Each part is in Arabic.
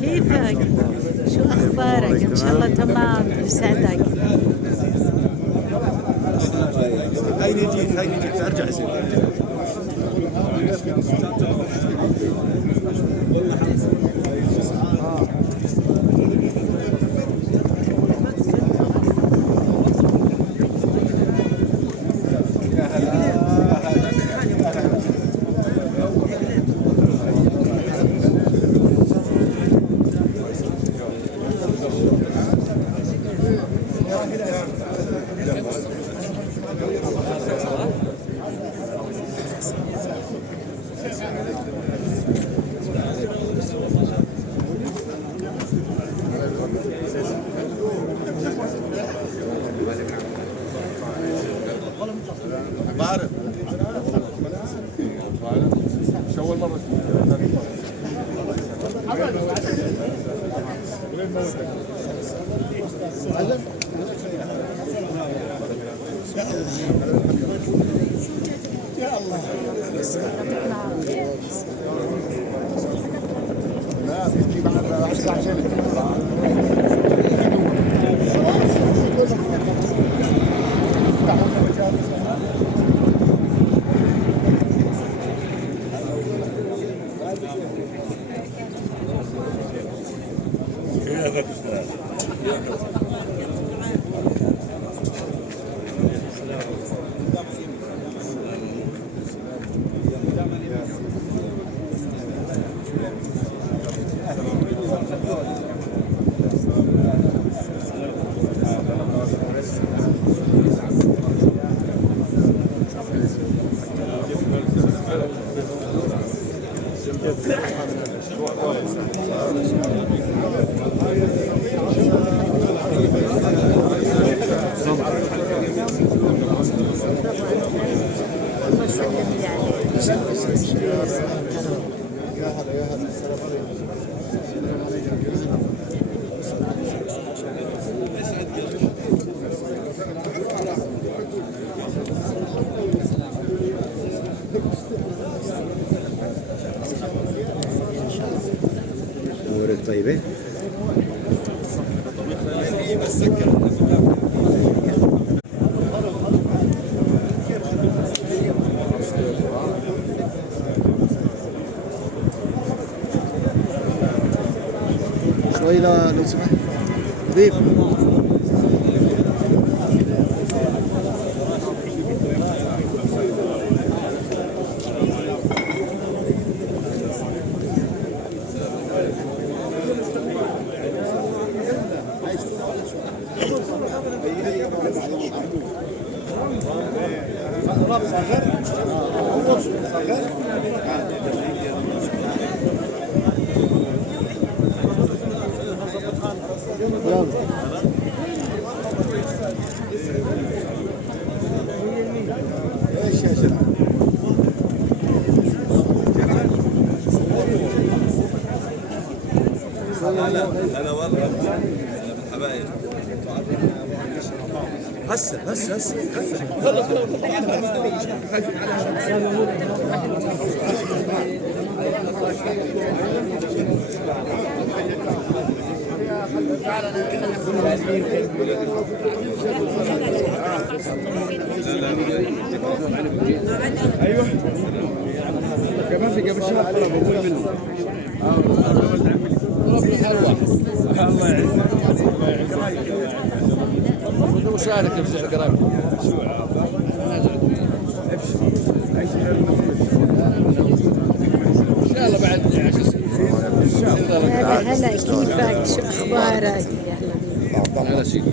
كيفك؟ شو أخبارك؟ إن شاء الله تمام، يسعدك. هاي نجيك ارجع يصير بعرف شو اول مره يا الله لا بيجي بعد 10 عشان امورك طيبه؟ شوي لو سمحت حبيب. ايش يا شباب؟ انا والله حبايب هسه ايوه كمان في قبل شهر بقول منه الله يعزك المفروض مشارك في سعر قرابي شو ان شاء الله بعد 10 سنين ان شاء الله. هلا كيفك؟ شو اخبارك؟ هلا سيدي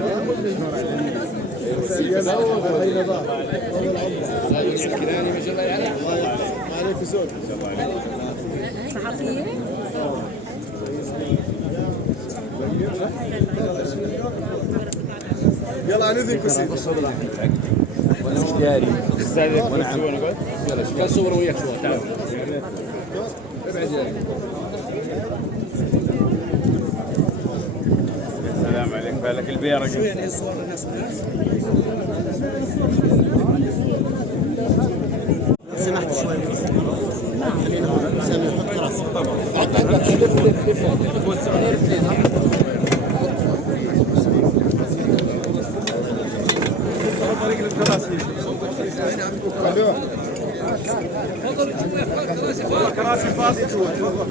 يلا الكناني ما شاء الله يعني. ما عليك زول. صحفية؟ يلا نذي كسي. استاذك ونعم. يلا كان صور وياك شوي تعال. السلام عليك بالك البيرة شو يعني الصور الناس؟ سمحت شوي. سامي حط راسك. كراسي فاضية جوا.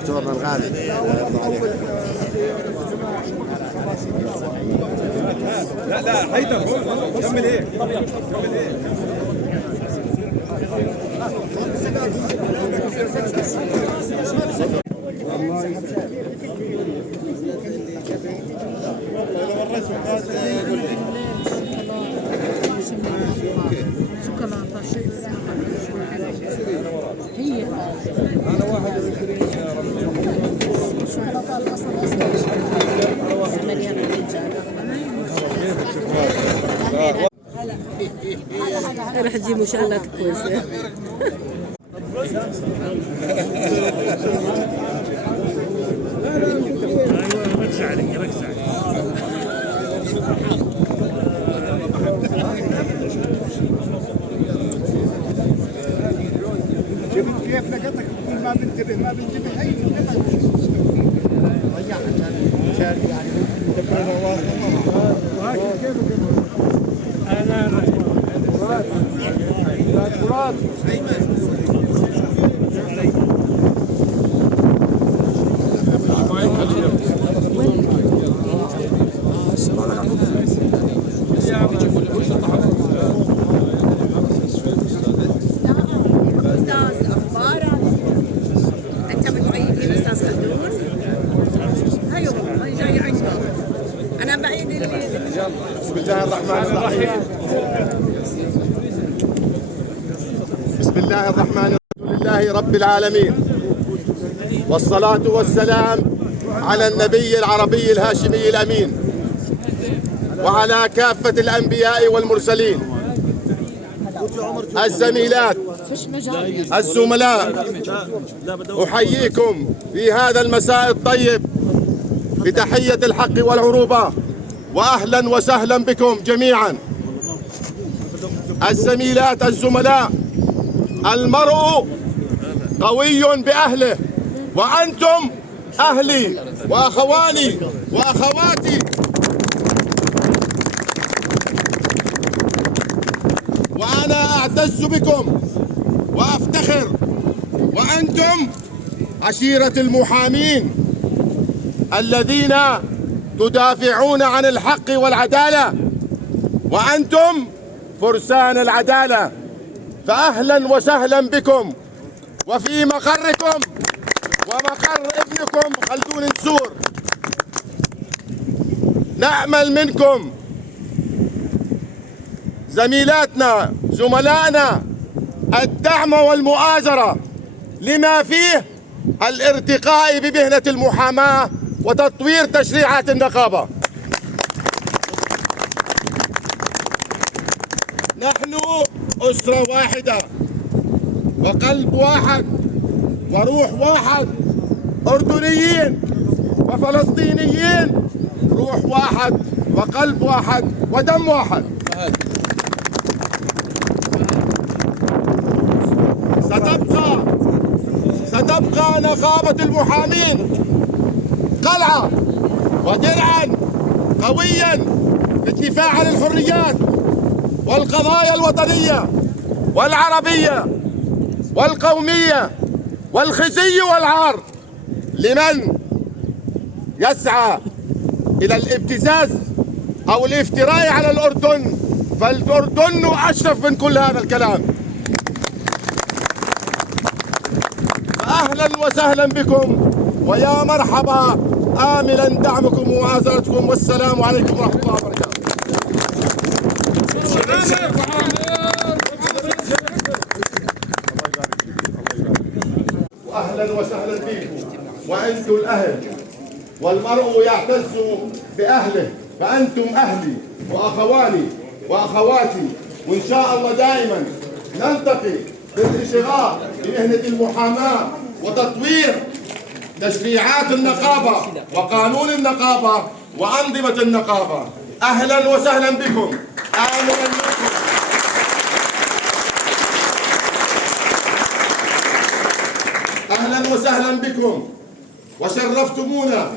دكتورنا الغالي. لا حيدر كمل هيك كمل هيك. شوكولاتة هي أنا 21 يا رمضان. الشوكولاتة الأصل مليانة فنجان. رح تجيبوا شغلات كويسة. كيف لقيتك ما بنتبه ما بنتبه أي عشان يعني وهكذا كيف أنا مراد أستاذ أخبارك؟ أنت بتعيد الأستاذ خلدون؟ أيوه أنا جاي عندك. أنا بعيد بسم الله الرحمن الرحيم. بسم الله الرحمن الرحيم. الحمد لله رب العالمين، والصلاة والسلام على النبي العربي الهاشمي الأمين، وعلى كافة الأنبياء والمرسلين، الزميلات الزملاء، أحييكم في هذا المساء الطيب بتحية الحق والعروبة، وأهلا وسهلا بكم جميعا. الزميلات الزملاء، المرء قوي بأهله، وأنتم أهلي وأخواني وأخواتي، وأنا أعتز بكم وأفتخر، وأنتم عشيرة المحامين الذين تدافعون عن الحق والعدالة، وأنتم فرسان العدالة، فأهلا وسهلا بكم وفي مقركم ومقر ابنكم خلدون نسور. نأمل منكم زميلاتنا زملائنا الدعم والمؤازرة لما فيه الارتقاء بمهنة المحاماة وتطوير تشريعات النقابة. نحن أسرة واحدة وقلب واحد وروح واحد، أردنيين وفلسطينيين، روح واحد وقلب واحد ودم واحد. ستبقى نقابة المحامين قلعة ودرعا قويا في الدفاع عن الحريات والقضايا الوطنية والعربية والقومية والخزي والعار لمن يسعى إلى الابتزاز أو الافتراء على الأردن، فالأردن أشرف من كل هذا الكلام. أهلا وسهلا بكم ويا مرحبا، آملا دعمكم ومؤازرتكم، والسلام عليكم ورحمة الله وبركاته. وأهلا وسهلا بكم، وأنتم الأهل، والمرء يعتز بأهله، فأنتم أهلي وأخواني وأخواتي، وإن شاء الله دائما نلتقي بالانشغال بمهنة المحاماة وتطوير تشريعات النقابة وقانون النقابة وأنظمة النقابة. أهلا وسهلا بكم، آمنا بكم. أهلا وسهلا بكم وشرفتمونا،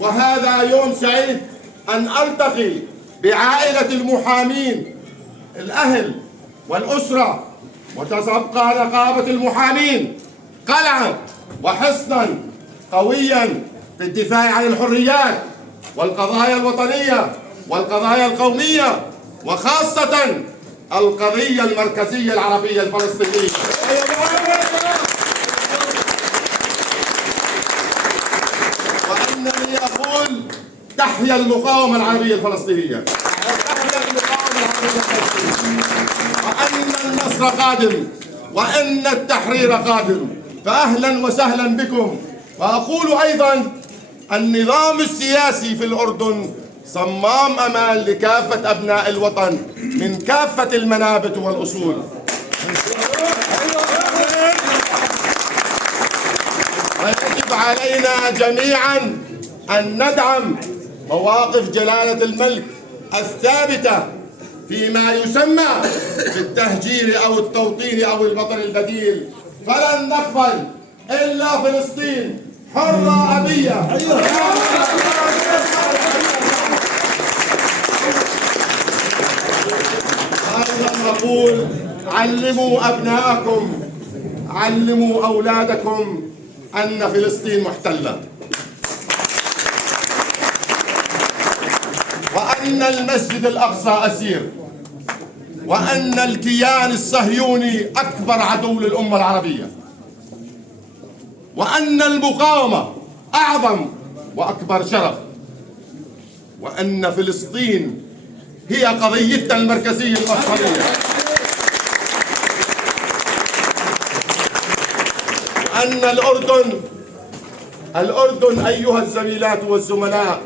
وهذا يوم سعيد أن ألتقي بعائلة المحامين، الأهل والأسرة، وتبقى نقابة المحامين قلعا وحصنا قويا في الدفاع عن الحريات والقضايا الوطنية والقضايا القومية، وخاصة القضية المركزية العربية الفلسطينية. وأنني أقول تحيا المقاومة العربية الفلسطينية، تحيا المقاومة العربية الفلسطينية، وأن النصر قادم وأن التحرير قادم. فأهلا وسهلا بكم. وأقول أيضا النظام السياسي في الأردن صمام أمان لكافة أبناء الوطن من كافة المنابت والأصول. ويجب علينا جميعا أن ندعم مواقف جلالة الملك الثابتة فيما يسمى بالتهجير أو التوطين أو الوطن البديل. فلن نقبل إلا فلسطين حرة أبية. أيضا أقول علموا أبناءكم، علموا أولادكم أن فلسطين محتلة، وأن المسجد الأقصى أسير، وأن الكيان الصهيوني أكبر عدو للأمة العربية، وأن المقاومة أعظم وأكبر شرف، وأن فلسطين هي قضيتنا المركزية المفصلية، وأن الأردن أيها الزميلات والزملاء،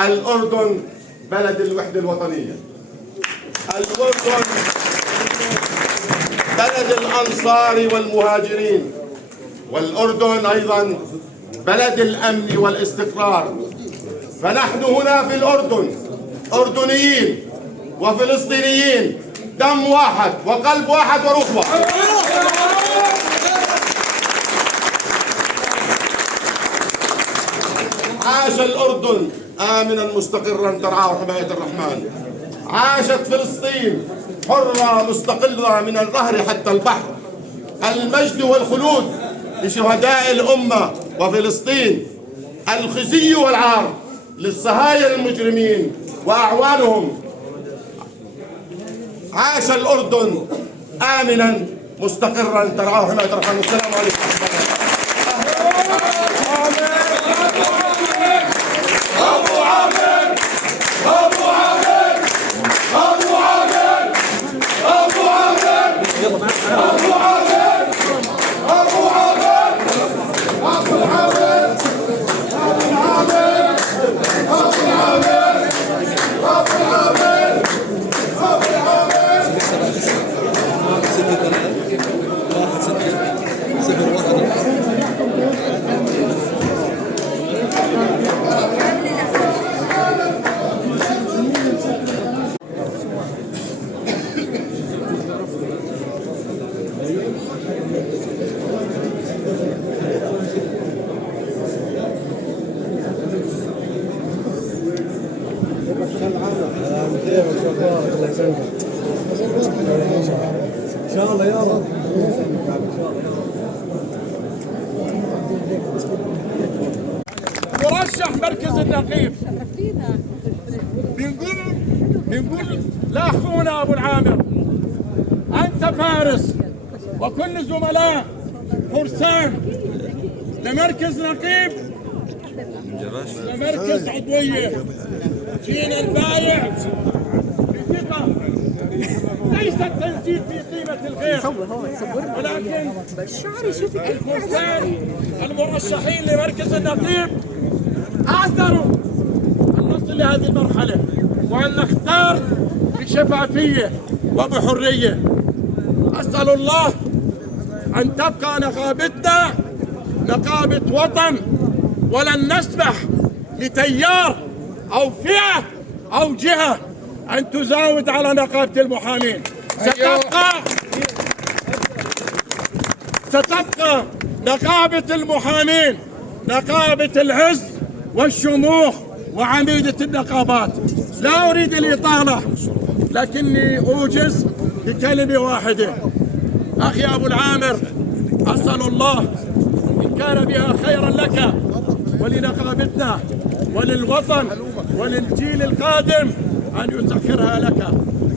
الأردن بلد الوحدة الوطنية، الأردن بلد الأنصار والمهاجرين، والأردن أيضا بلد الأمن والاستقرار. فنحن هنا في الأردن أردنيين وفلسطينيين، دم واحد وقلب واحد وروح واحد. عاش الأردن آمنا مستقرا ترعاه حماية الرحمن. عاشت فلسطين حرة مستقلة من الظهر حتى البحر. المجد والخلود لشهداء الأمة وفلسطين، الخزي والعار للصهاينة المجرمين وأعوانهم. عاش الأردن آمنا مستقرا ترعاه حماية الرحمن. والسلام عليكم ورحمة الله. ان شاء الله يا رب. مرشح مركز النقيب بنقول لاخونا ابو العامر، انت فارس وكل زملاء فرسان لمركز نقيب كمركز عضوية جينا نبايع بثقة، ليس التنزيل في قيمة الغير، ولكن الفرسان المرشحين لمركز النقيب أعذروا أن نصل لهذه المرحلة وأن نختار بشفافية وبحرية. أسأل الله أن تبقى نقابتنا نقابة وطن، ولن نسمح لتيار أو فئة أو جهة أن تزاود على نقابة المحامين. ستبقى نقابة المحامين نقابة العز والشموخ وعميدة النقابات. لا أريد الإطالة، لكني أوجز بكلمة واحدة. أخي أبو العامر، أسأل الله إن كان بها خيرا لك ولنقابتنا وللوطن وللجيل القادم أن يسخرها لك،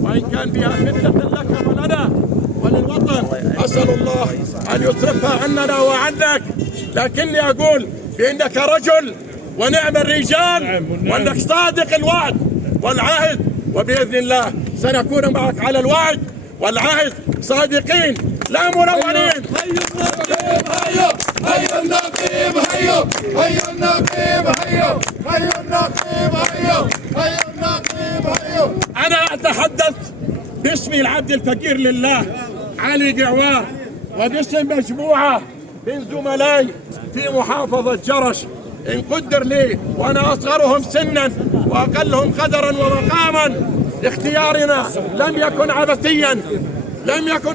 وإن كان بها فتنة لك ولنا وللوطن أسأل الله أن يصرفها عننا وعنك. لكني أقول بأنك رجل ونعم الرجال، وأنك صادق الوعد والعهد، وبإذن الله سنكون معك على الوعد والعهد صادقين لا منورين. هيا النقيب، هيا النقيب، هيا النقيب، هيا النقيب. أنا أتحدث باسمي العبد الفقير لله علي قعوار، وباسم مجموعة من زملائي في محافظة جرش إن قدر لي، وأنا أصغرهم سنا وأقلهم قدرا ومقاما. اختيارنا لم يكن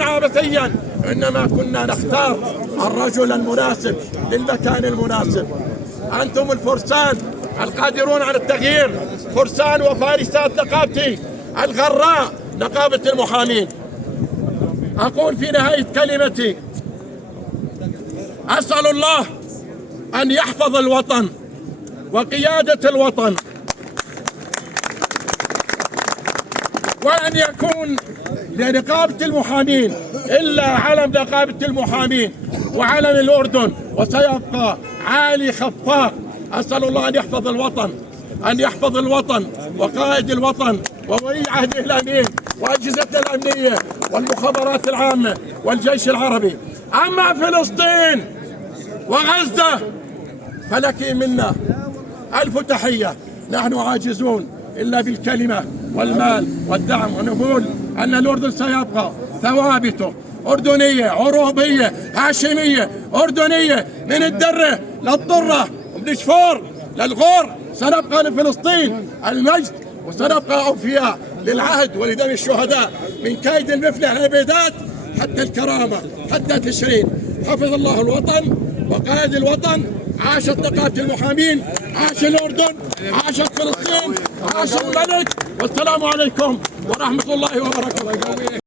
عبثيا، إنما كنا نختار الرجل المناسب للمكان المناسب. أنتم الفرسان القادرون على التغيير، فرسان وفارسات نقابتي الغراء نقابة المحامين. أقول في نهاية كلمتي أسأل الله أن يحفظ الوطن وقيادة الوطن، وأن يكون لنقابة المحامين إلا علم نقابة المحامين وعلم الأردن، وسيبقى عالي خفاق. أسأل الله أن يحفظ الوطن، أن يحفظ الوطن وقائد الوطن وولي عهده الأمين وأجهزتنا الأمنية والمخابرات العامة والجيش العربي. أما فلسطين وغزة فلك منا ألف تحية. نحن عاجزون إلا بالكلمة والمال والدعم، ونقول أن الأردن سيبقى ثوابته أردنية عروبية هاشمية أردنية، من الدرة للضرة ومن شفور للغور. سنبقى لفلسطين المجد، وسنبقى أوفياء للعهد ولدم الشهداء، من كيد المفلح العبيدات حتى الكرامة حتى تشرين. حفظ الله الوطن وقائد الوطن. عاشت نقابة المحامين، عاش الأردن، عاشت فلسطين، عاش الملك. والسلام عليكم ورحمة الله وبركاته.